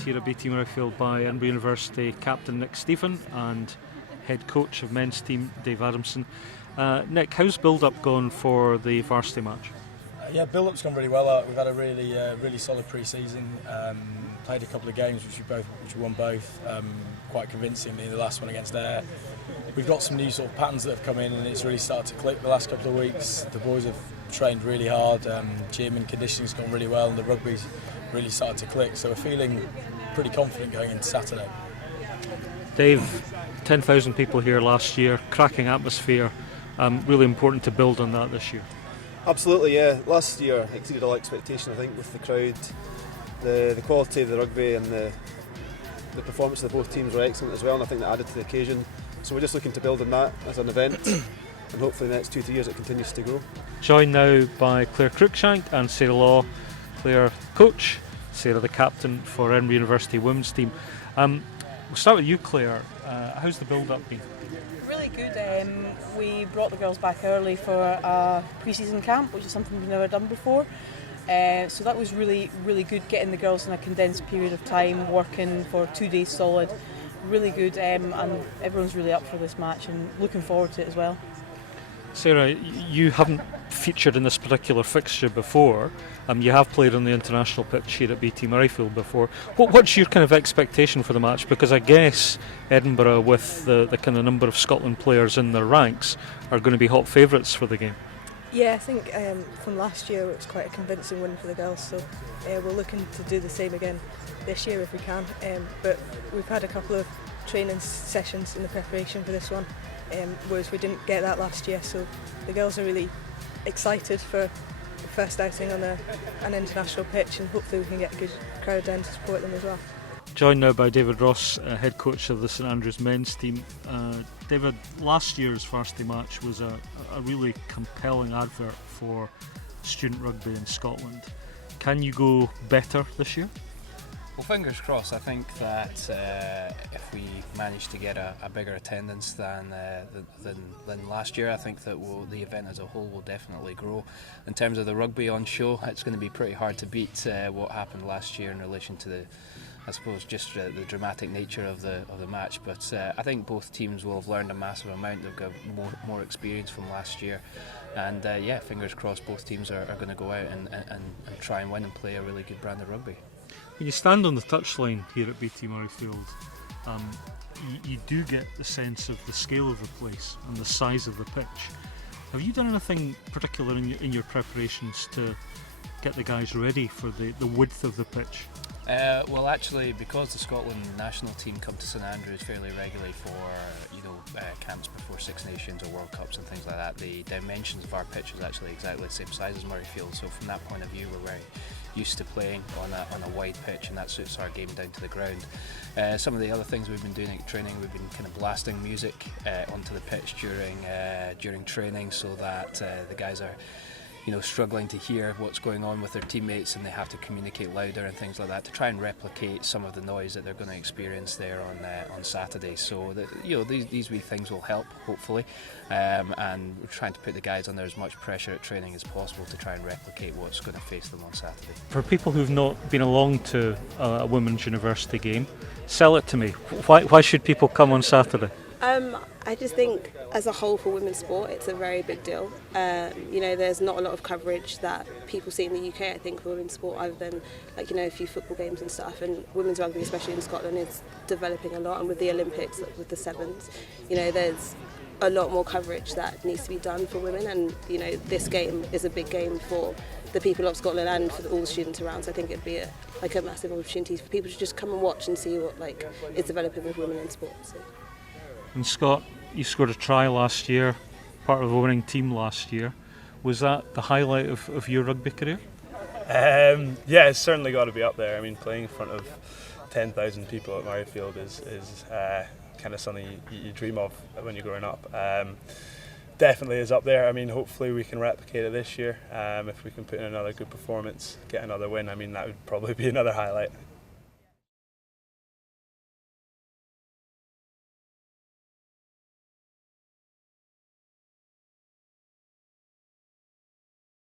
joined here at BT Murrayfield by Edinburgh University captain Nick Stephen and head coach of men's team Dave Adamson. Nick, how's build-up gone for the Varsity match? Yeah, build-up's gone really well. We've had a really solid pre-season. Played a couple of games which we won both quite convincingly. The last one against Ayr. We've got some new sort of patterns that have come in, and it's really started to click the last couple of weeks. The boys have trained really hard. Gym and conditioning's gone really well, and the rugby's really started to click. So we're feeling pretty confident going into Saturday. Dave, 10,000 people here last year, cracking atmosphere. Really important to build on that this year. Absolutely, yeah. Last year exceeded all expectation, I think, with the crowd. The quality of the rugby and the performance of both teams were excellent as well, and I think that added to the occasion. So we're just looking to build on that as an event, and hopefully the next 2-3 years it continues to grow. Joined now by Claire Cruikshank and Sarah Law. Claire, coach, Sarah, the captain for Edinburgh University women's team. We'll start with you, Claire. How's the build-up been? Really good. We brought the girls back early for a pre-season camp, which is something we've never done before. So that was really good, getting the girls in a condensed period of time, working for 2 days solid. Really good, and everyone's really up for this match and looking forward to it as well. Sarah, you haven't featured in this particular fixture before. You have played on the international pitch here at BT Murrayfield before. What's your kind of expectation for the match? Because I guess Edinburgh, with the kind of number of Scotland players in their ranks, are going to be hot favourites for the game. Yeah, I think from last year it was quite a convincing win for the girls, so we're looking to do the same again this year if we can. But we've had a couple of training sessions in the preparation for this one, whereas we didn't get that last year, so the girls are really excited for the first outing on an international pitch, and hopefully we can get a good crowd down to support them as well. Joined now by David Ross, head coach of the St Andrews men's team. David, last year's Varsity match was a really compelling advert for student rugby in Scotland. Can you go better this year? Well, fingers crossed. I think that if we manage to get a bigger attendance than last year, I think that the event as a whole will definitely grow. In terms of the rugby on show, it's going to be pretty hard to beat what happened last year in relation to I suppose just the dramatic nature of the match. But I think both teams will have learned a massive amount. They've got more experience from last year, and fingers crossed both teams are going to go out and try and win and play a really good brand of rugby. When you stand on the touchline here at BT Murrayfield, you do get the sense of the scale of the place and the size of the pitch. Have you done anything particular in your preparations to get the guys ready for the width of the pitch? Well, actually, because the Scotland national team come to St Andrews fairly regularly for camps before Six Nations or World Cups and things like that, the dimensions of our pitch is actually exactly the same size as Murrayfield. So from that point of view, we're very used to playing on a wide pitch, and that suits our game down to the ground. Some of the other things we've been doing at training, we've been kind of blasting music onto the pitch during training, so that the guys are struggling to hear what's going on with their teammates, and they have to communicate louder and things like that to try and replicate some of the noise that they're going to experience there on Saturday. So that, these wee things will help, hopefully, and we're trying to put the guys under as much pressure at training as possible to try and replicate what's going to face them on Saturday. For people who've not been along to a women's university game, sell it to me. Why should people come on Saturday? I just think as a whole for women's sport it's a very big deal. There's not a lot of coverage that people see in the UK, I think, for women's sport, other than a few football games and stuff, and women's rugby, especially in Scotland, is developing a lot, and with the Olympics, with the Sevens, there's a lot more coverage that needs to be done for women, and this game is a big game for the people of Scotland and for all the students around, so I think it'd be a massive opportunity for people to just come and watch and see what is developing with women in sport. So. And Scott, you scored a try last year, part of the winning team last year. Was that the highlight of your rugby career? Yeah, it's certainly got to be up there. I mean, playing in front of 10,000 people at Murrayfield is kind of something you dream of when you're growing up. Definitely is up there. I mean, hopefully we can replicate it this year. If we can put in another good performance, get another win, I mean, that would probably be another highlight.